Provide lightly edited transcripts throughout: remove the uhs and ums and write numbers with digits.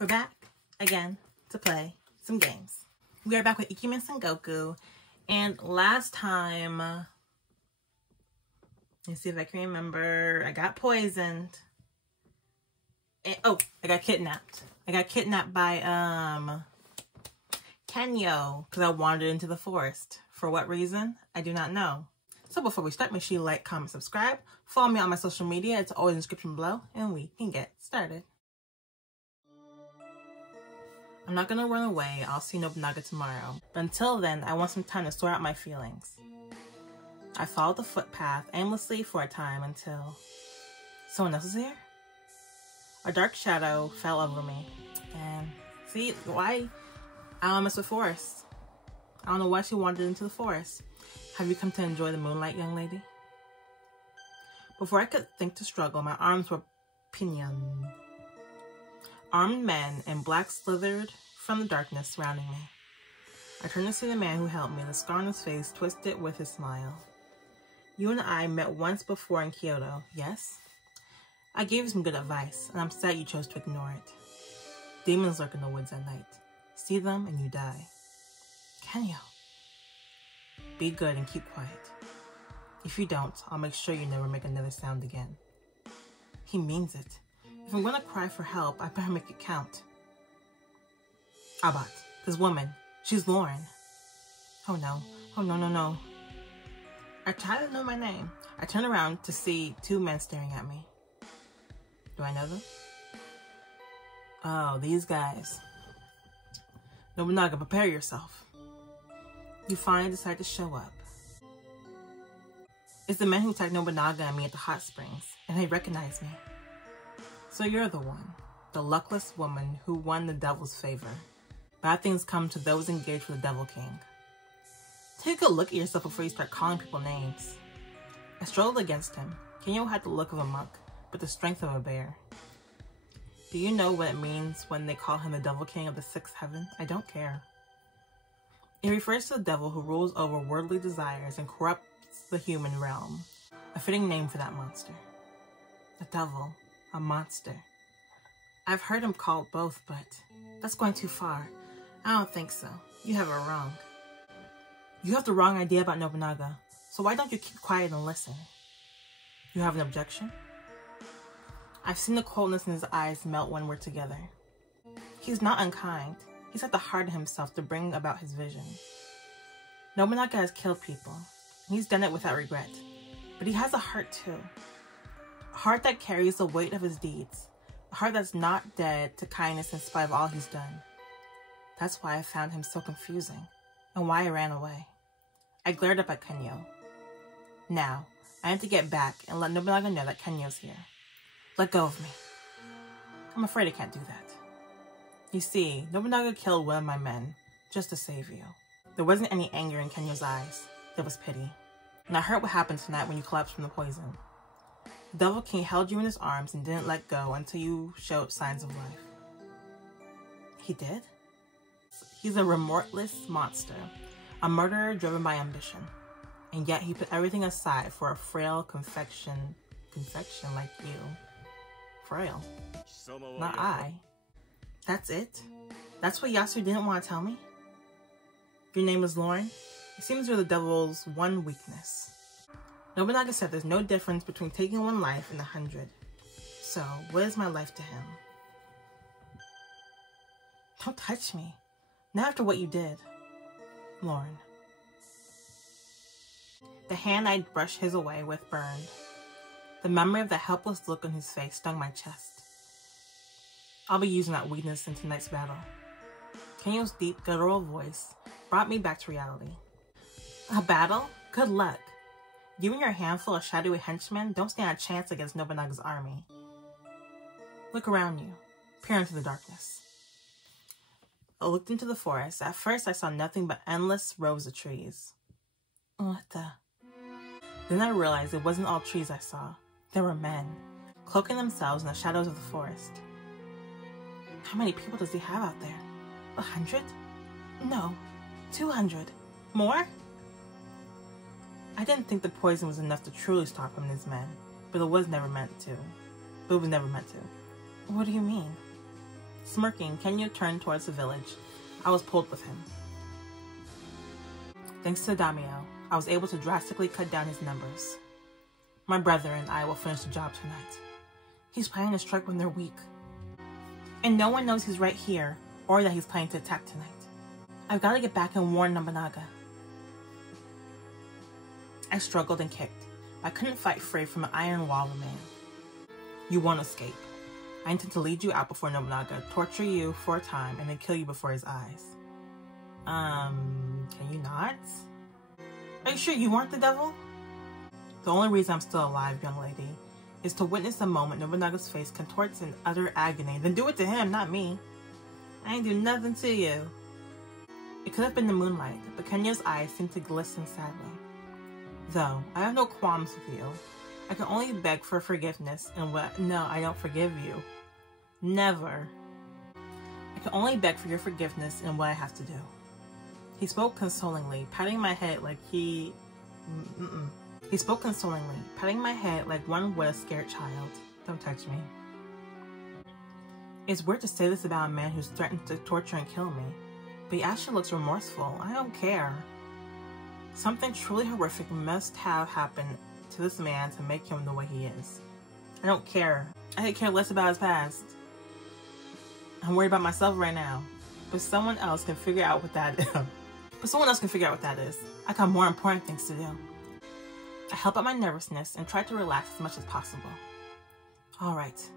We're back again to play some games. We are back with Ikemen Sengoku, and last time, let's see if I can remember, I got poisoned. And, oh, I got kidnapped. I got kidnapped by, Kenyo, because I wandered into the forest. For what reason? I do not know. So before we start, make sure you like, comment, subscribe. Follow me on my social media. It's always in the description below, and we can get started. I'm not gonna run away. I'll see Nobunaga tomorrow. But until then, I want some time to sort out my feelings. I followed the footpath aimlessly for a time until someone else is here. A dark shadow fell over me. And see, why? I don't mess with forests. I don't know why she wandered into the forest. Have you come to enjoy the moonlight, young lady? Before I could think to struggle, my arms were pinioned. Armed men in black slithered from the darkness surrounding me. I turned to see the man who helped me, the scar on his face twisted with his smile. You and I met once before in Kyoto, yes? I gave you some good advice, and I'm sad you chose to ignore it. Demons lurk in the woods at night. See them and you die. Kenyo. Be good and keep quiet. If you don't, I'll make sure you never make another sound again. He means it. If I'm gonna cry for help, I better make it count. Abat, this woman, she's Lauren. Oh no, no. I try to know my name. I turn around to see two men staring at me. Do I know them? Oh, these guys. Nobunaga, prepare yourself. You finally decide to show up. It's the men who attacked Nobunaga and me at the hot springs, and they recognize me. So you're the one, the luckless woman who won the devil's favor. Bad things come to those engaged with the Devil King. Take a good look at yourself before you start calling people names. I struggled against him. Kenyo had the look of a monk, but the strength of a bear. Do you know what it means when they call him the Devil King of the Sixth Heaven? I don't care. It refers to the devil who rules over worldly desires and corrupts the human realm. A fitting name for that monster. The devil. A monster. I've heard him called both, but that's going too far. I don't think so. You have it wrong. You have the wrong idea about Nobunaga, so why don't you keep quiet and listen? You have an objection? I've seen the coldness in his eyes melt when we're together. He's not unkind. He's had to harden himself to bring about his vision. Nobunaga has killed people, and he's done it without regret. But he has a heart too. A heart that carries the weight of his deeds. A heart that's not dead to kindness in spite of all he's done. That's why I found him so confusing, and why I ran away. I glared up at Kenyo. Now, I have to get back and let Nobunaga know that Kenyo's here. Let go of me. I'm afraid I can't do that. You see, Nobunaga killed one of my men, just to save you. There wasn't any anger in Kenyo's eyes. There was pity. And I heard what happened tonight when you collapsed from the poison. The Devil King held you in his arms and didn't let go until you showed signs of life. He did? He's a remorseless monster, a murderer driven by ambition. And yet he put everything aside for a frail confection like you. Frail. Not I. That's it? That's what Yasu didn't want to tell me? Your name is Lauren? It seems you're the devil's one weakness. Nobunaga said there's no difference between taking one life and 100. So, what is my life to him? Don't touch me. Not after what you did. Lauren. The hand I'd brushed his away with burned. The memory of the helpless look on his face stung my chest. I'll be using that weakness in tonight's battle. Kenyo's deep, guttural voice brought me back to reality. A battle? Good luck. You and your handful of shadowy henchmen don't stand a chance against Nobunaga's army. Look around you. Peer into the darkness. I looked into the forest. At first, I saw nothing but endless rows of trees. What the? Then I realized it wasn't all trees I saw. There were men, cloaking themselves in the shadows of the forest. How many people does he have out there? 100? No, 200. More? I didn't think the poison was enough to truly stop him and his men, but it was never meant to. What do you mean? Smirking, Kenyo turned towards the village. I was pulled with him. Thanks to Daimyo, I was able to drastically cut down his numbers. My brother and I will finish the job tonight. He's planning to strike when they're weak. And no one knows he's right here, or that he's planning to attack tonight. I've got to get back and warn Nobunaga. I struggled and kicked. I couldn't fight free from an iron wall of man. You won't escape. I intend to lead you out before Nobunaga, torture you for a time, and then kill you before his eyes. Can you not? Are you sure you weren't the devil? The only reason I'm still alive, young lady, is to witness the moment Nobunaga's face contorts in utter agony. Then do it to him, not me. I ain't do nothing to you. It could have been the moonlight, but Kenyo's eyes seemed to glisten sadly. Though, I have no qualms with you. I can only beg for forgiveness and no, I don't forgive you. Never. I can only beg for your forgiveness in what I have to do. He spoke consolingly, patting my head like He spoke consolingly, patting my head like one would a scared child. Don't touch me. It's weird to say this about a man who's threatened to torture and kill me, but he actually looks remorseful. I don't care. Something truly horrific must have happened to this man to make him the way he is. I don't care. I could care less about his past. I'm worried about myself right now, but someone else can figure out what that is. I got more important things to do. I help out my nervousness and try to relax as much as possible. Alright,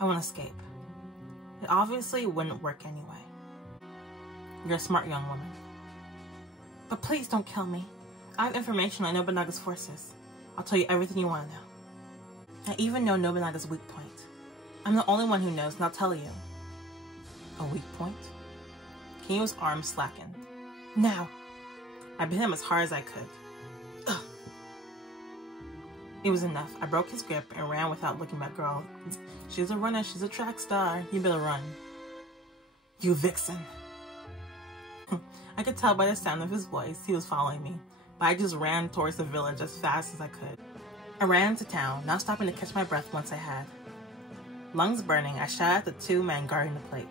I want to escape. It obviously wouldn't work anyway. You're a smart young woman. But please don't kill me. I have information on Nobunaga's forces. I'll tell you everything you want to know. I even know Nobunaga's weak point. I'm the only one who knows, and I'll tell you. A weak point? Kenyo's arm slackened. Now! I bit him as hard as I could. Ugh. It was enough. I broke his grip and ran without looking back. Girl, she's a runner. She's a track star. You better run. You vixen. I could tell by the sound of his voice he was following me, but I just ran towards the village as fast as I could. I ran into town, not stopping to catch my breath once I had. Lungs burning, I shouted at the two men guarding the plate.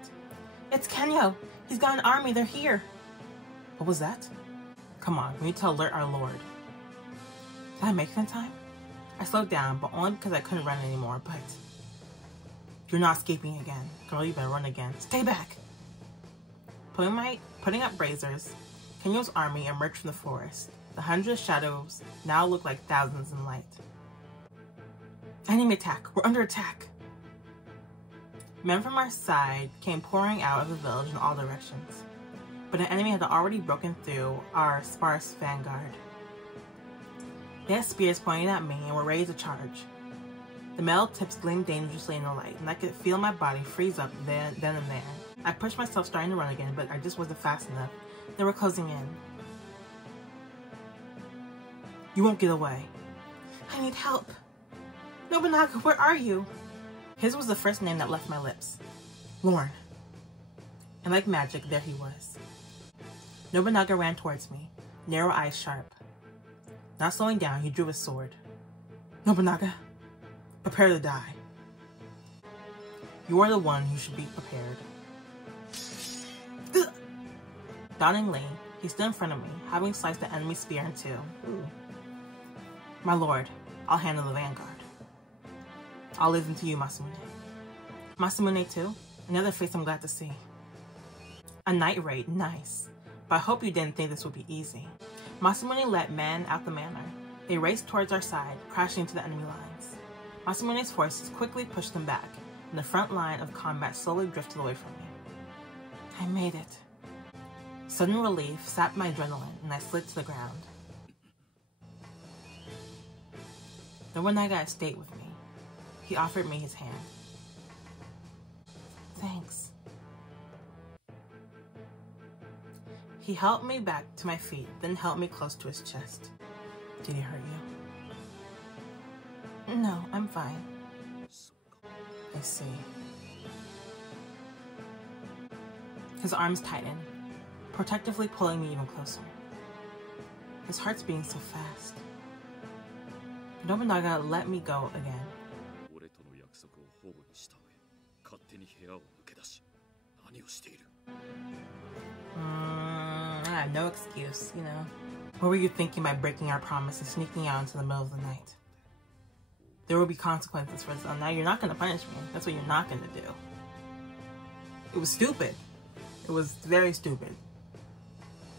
It's Kenyo! He's got an army, they're here! What was that? Come on, we need to alert our lord. Did I make it in time? I slowed down, but only because I couldn't run anymore, but... You're not escaping again. Girl, you better run again. Stay back! Putting up braziers, Kenyo's army emerged from the forest. The hundred shadows now looked like thousands in light. Enemy attack! We're under attack! Men from our side came pouring out of the village in all directions, but an enemy had already broken through our sparse vanguard. They had spears pointing at me and were ready to charge. The metal tips gleamed dangerously in the light, and I could feel my body freeze up then and there. I pushed myself, starting to run again, but I just wasn't fast enough. They were closing in. You won't get away. I need help. Nobunaga, where are you? His was the first name that left my lips. Lorne. And like magic, there he was. Nobunaga ran towards me, narrow eyes sharp. Not slowing down, he drew his sword. Nobunaga, prepare to die. You are the one who should be prepared. Dawningly, he stood in front of me, having sliced the enemy spear in two. Ooh. My lord, I'll handle the vanguard. I'll listen to you, Masamune. Masamune too? Another face I'm glad to see. A night raid, nice. But I hope you didn't think this would be easy. Masamune let men out the manor. They raced towards our side, crashing into the enemy lines. Masamune's forces quickly pushed them back, and the front line of combat slowly drifted away from me. I made it. Sudden relief sapped my adrenaline, and I slid to the ground. Nobunaga stayed with me. He offered me his hand. Thanks. He helped me back to my feet, then held me close to his chest. Did he hurt you? No, I'm fine. I see. His arms tightened, protectively pulling me even closer. His heart's beating so fast. Nobunaga let me go again. I have no excuse, you know. What were you thinking by breaking our promise and sneaking out into the middle of the night? There will be consequences for this. Now you're not going to punish me. That's what you're not going to do. It was stupid. It was very stupid.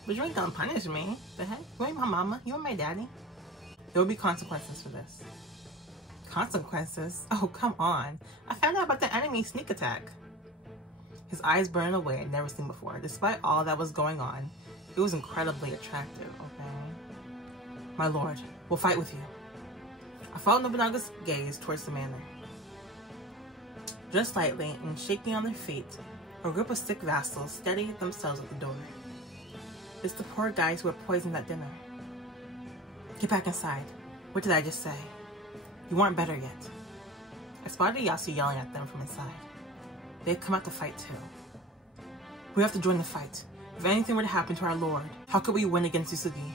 But you ain't going to punish me. The heck? You ain't my mama. You ain't my daddy. There will be consequences for this. Consequences? Oh, come on. I found out about the enemy sneak attack. His eyes burned away I'd never seen before. Despite all that was going on, it was incredibly attractive, okay? My lord, we'll fight with you. I followed Nobunaga's gaze towards the manor. Just slightly and shaking on their feet, a group of sick vassals steadied themselves at the door. It's the poor guys who were poisoned at dinner. Get back inside. What did I just say? You aren't better yet. I spotted Yasu yelling at them from inside. They'd come out to fight too. We have to join the fight. If anything were to happen to our lord, how could we win against Usugi?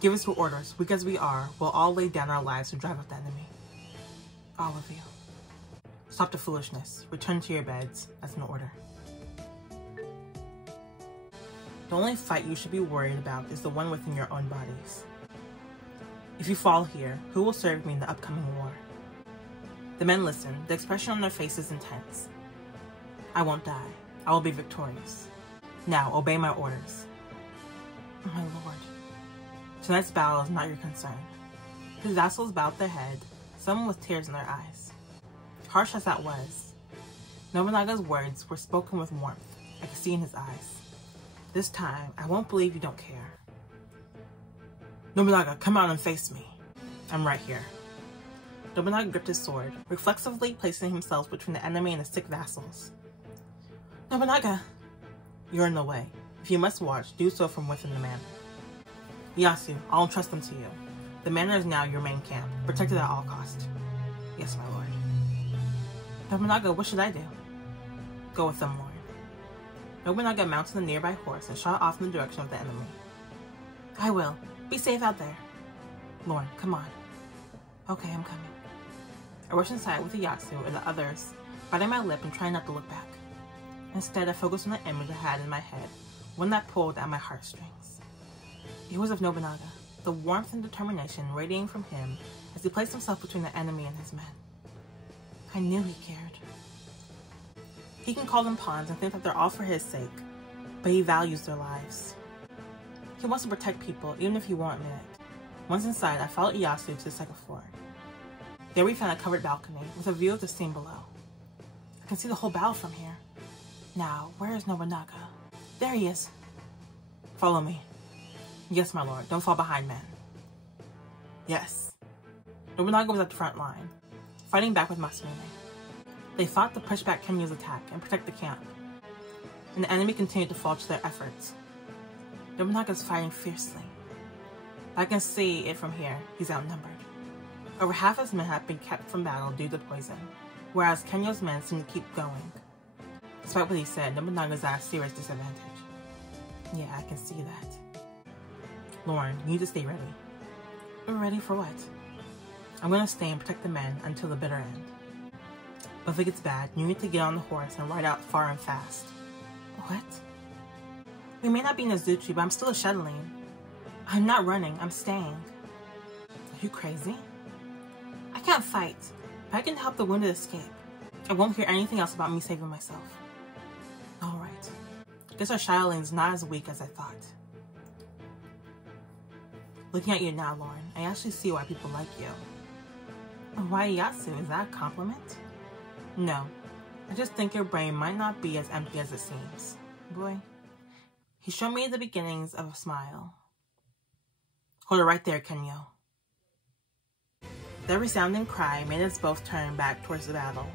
Give us your orders. Weak as we are, we'll all lay down our lives to drive out the enemy. All of you. Stop the foolishness. Return to your beds. That's an order. The only fight you should be worried about is the one within your own bodies. If you fall here, who will serve me in the upcoming war? The men listened, the expression on their faces intense. I won't die. I will be victorious. Now, obey my orders. My lord. Tonight's battle is not your concern. His vassals bowed their head, some with tears in their eyes. Harsh as that was, Nobunaga's words were spoken with warmth. I could see in his eyes. This time, I won't believe you don't care. Nobunaga, come out and face me. I'm right here. Nobunaga gripped his sword, reflexively placing himself between the enemy and the sick vassals. Nobunaga! You're in the way. If you must watch, do so from within the manor. Yasu, I'll entrust them to you. The manor is now your main camp, protected at all costs. Yes, my lord. Nobunaga, what should I do? Go with them, lord. Nobunaga mounted a nearby horse and shot off in the direction of the enemy. I will. Be safe out there. Lord, come on. Okay, I'm coming. I rushed inside with the Yasu and the others, biting my lip and trying not to look back. Instead, I focused on the image I had in my head, one that pulled at my heartstrings. It was of Nobunaga, the warmth and determination radiating from him as he placed himself between the enemy and his men. I knew he cared. He can call them pawns and think that they're all for his sake, but he values their lives. He wants to protect people, even if he won't admit it. Once inside, I followed Yasu to the second floor. There we found a covered balcony with a view of the scene below. I can see the whole battle from here. Now, where is Nobunaga? There he is. Follow me. Yes, my lord. Don't fall behind, men. Yes. Nobunaga was at the front line, fighting back with Masumune. They fought to push back Kenyo's attack and protect the camp, and the enemy continued to falter their efforts. Nobunaga is fighting fiercely. I can see it from here. He's outnumbered. Over half his men have been kept from battle due to poison, whereas Kenyo's men seem to keep going. Despite what he said, Nobunaga is at a serious disadvantage. Yeah, I can see that. Lauren, you need to stay ready. Ready for what? I'm gonna stay and protect the men until the bitter end. But if it gets bad, you need to get on the horse and ride out far and fast. What? We may not be in Azuchi, but I'm still a shuttling. I'm not running, I'm staying. Are you crazy? I can't fight, but I can help the wounded escape. I won't hear anything else about me saving myself. Alright. Guess our shadowling's not as weak as I thought. Looking at you now, Lauren, I actually see why people like you. Why Yasu? Is that a compliment? No. I just think your brain might not be as empty as it seems. Boy. He showed me the beginnings of a smile. Hold it right there, Kenyo. That resounding cry made us both turn back towards the battle.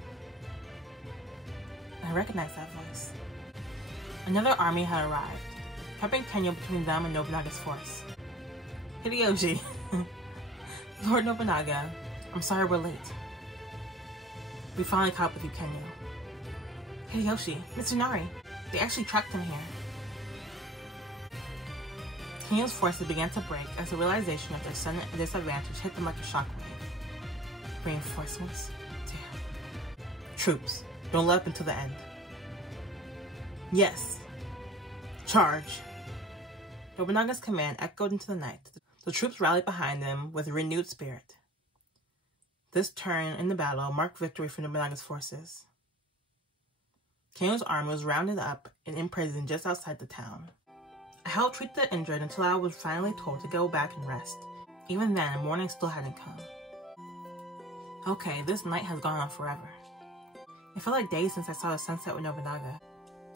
I recognized that voice. Another army had arrived, prepping Kenyo between them and Nobunaga's force. Hideyoshi. Lord Nobunaga, I'm sorry we're late. We finally caught up with you, Kenyo. Hideyoshi, Mitsunari, they actually tracked him here. Kenyo's forces began to break as the realization of their sudden disadvantage hit them like a shockwave. Reinforcements? Damn. Troops, don't let up until the end. Yes. Charge. Nobunaga's command echoed into the night. The troops rallied behind him with renewed spirit. This turn in the battle marked victory for Nobunaga's forces. Kaino's army was rounded up and imprisoned just outside the town. I helped treat the injured until I was finally told to go back and rest. Even then, morning still hadn't come. Okay, this night has gone on forever. It felt like days since I saw the sunset with Nobunaga.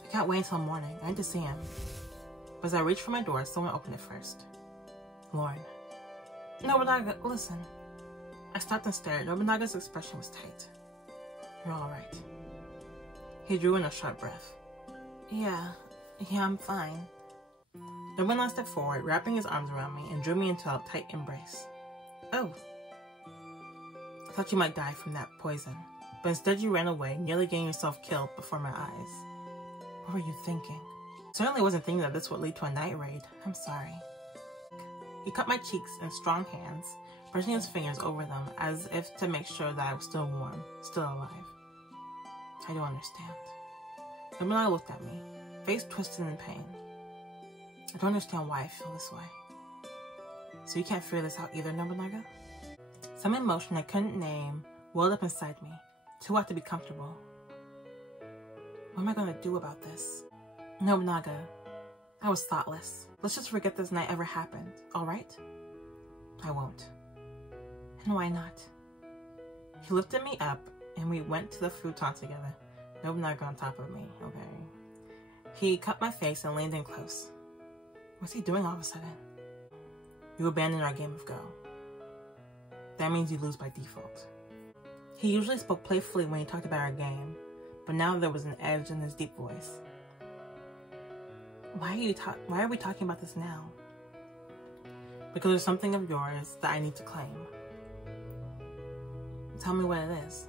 I can't wait until morning. I need to see him. But as I reached for my door, someone opened it first. Lauren. Nobunaga, listen. I stopped and stared. Nobunaga's expression was tight. You're alright. He drew in a sharp breath. Yeah, I'm fine. Nobunaga stepped forward, wrapping his arms around me, and drew me into a tight embrace. Oh. I thought you might die from that poison, but instead you ran away, nearly getting yourself killed before my eyes. What were you thinking? Certainly wasn't thinking that this would lead to a night raid. I'm sorry. He cut my cheeks in strong hands, brushing his fingers over them as if to make sure that I was still warm, still alive. I don't understand. Nobunaga looked at me, face twisted in pain. I don't understand why I feel this way. So you can't figure this out either, Nobunaga? Some emotion I couldn't name welled up inside me, too hot to be comfortable. What am I going to do about this? Nobunaga, I was thoughtless. Let's just forget this night ever happened, alright? I won't. And why not? He lifted me up and we went to the futon together. Nobunaga on top of me, okay? He cut my face and leaned in close. What's he doing all of a sudden? You abandoned our game of Go. That means you lose by default. He usually spoke playfully when he talked about our game, but now there was an edge in his deep voice. Why are we talking about this now? Because there's something of yours that I need to claim. Tell me what it is.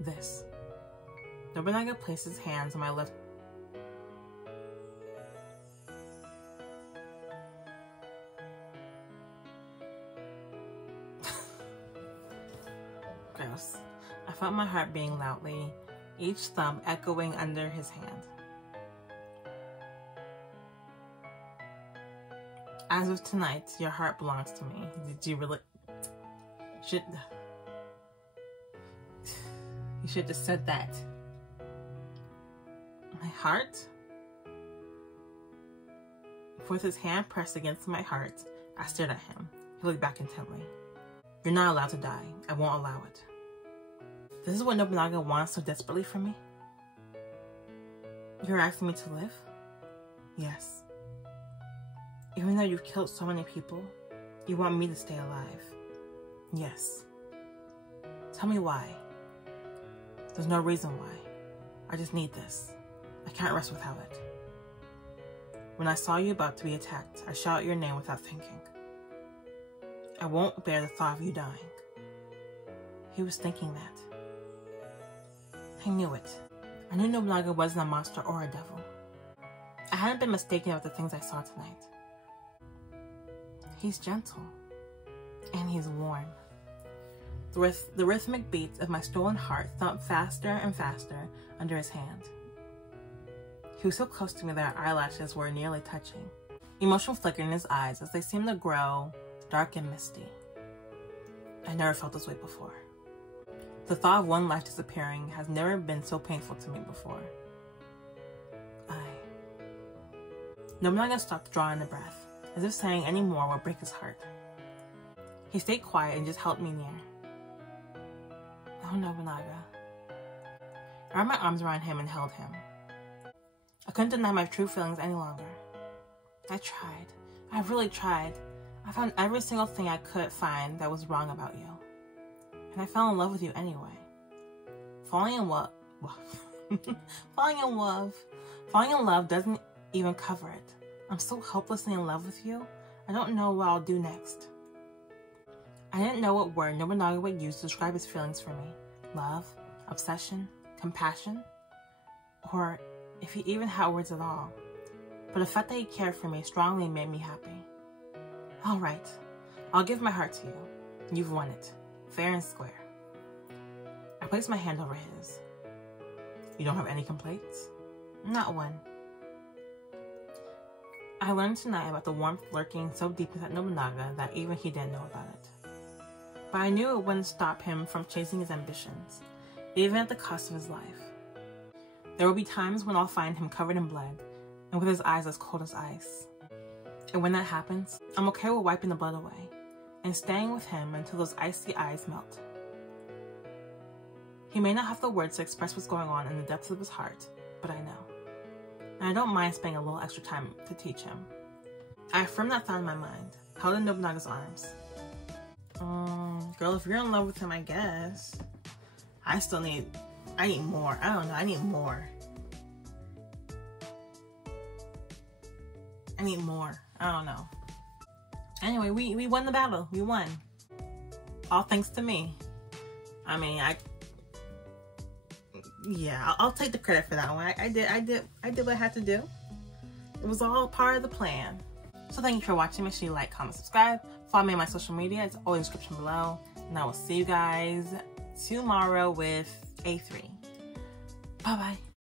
This. Nobunaga placed his hands on my left. Gross. I felt my heart beating loudly, each thumb echoing under his hand. As of tonight, your heart belongs to me. Did you really? You should have just said that. My heart? With his hand pressed against my heart, I stared at him. He looked back intently. You're not allowed to die. I won't allow it. This is what Nobunaga wants so desperately from me? You're asking me to live? Yes. Even though you've killed so many people, you want me to stay alive? Yes. Tell me why. There's no reason why. I just need this. I can't rest without it. When I saw you about to be attacked, I shouted your name without thinking. I won't bear the thought of you dying. He was thinking that. I knew it. I knew Nobunaga wasn't a monster or a devil. I hadn't been mistaken about the things I saw tonight. He's gentle. And he's warm. The rhythmic beats of my stolen heart thumped faster and faster under his hand. He was so close to me that our eyelashes were nearly touching. Emotion flickered in his eyes as they seemed to grow dark and misty. I never felt this way before. The thought of one life disappearing has never been so painful to me before. Nobunaga stopped drawing a breath, as if saying any more would break his heart. He stayed quiet and just held me near. Oh, Nobunaga. I wrapped my arms around him and held him. I couldn't deny my true feelings any longer. I tried. I really tried. I found every single thing I could find that was wrong about you. And I fell in love with you anyway. Falling in love doesn't even cover it. I'm so hopelessly in love with you, I don't know what I'll do next. I didn't know what word Nobunaga would use to describe his feelings for me. Love, obsession, compassion, or if he even had words at all. But the fact that he cared for me strongly made me happy. All right, I'll give my heart to you. You've won it, fair and square. I placed my hand over his. You don't have any complaints? Not one. I learned tonight about the warmth lurking so deep inside Nobunaga that even he didn't know about it. But I knew it wouldn't stop him from chasing his ambitions, even at the cost of his life. There will be times when I'll find him covered in blood and with his eyes as cold as ice. And when that happens, I'm okay with wiping the blood away and staying with him until those icy eyes melt. He may not have the words to express what's going on in the depths of his heart, but I know. And I don't mind spending a little extra time to teach him. I affirmed that thought in my mind, held in Nobunaga's arms. Girl, if you're in love with him, I guess. I need more. I don't know, I need more. I need more. I don't know. Anyway, we won the battle. We won. All thanks to me. I mean, yeah, I'll take the credit for that one. I did what I had to do. It was all part of the plan. So thank you for watching. Make sure you like, comment, subscribe. Follow me on my social media. It's all in the description below. And I will see you guys tomorrow with A3. Bye-bye.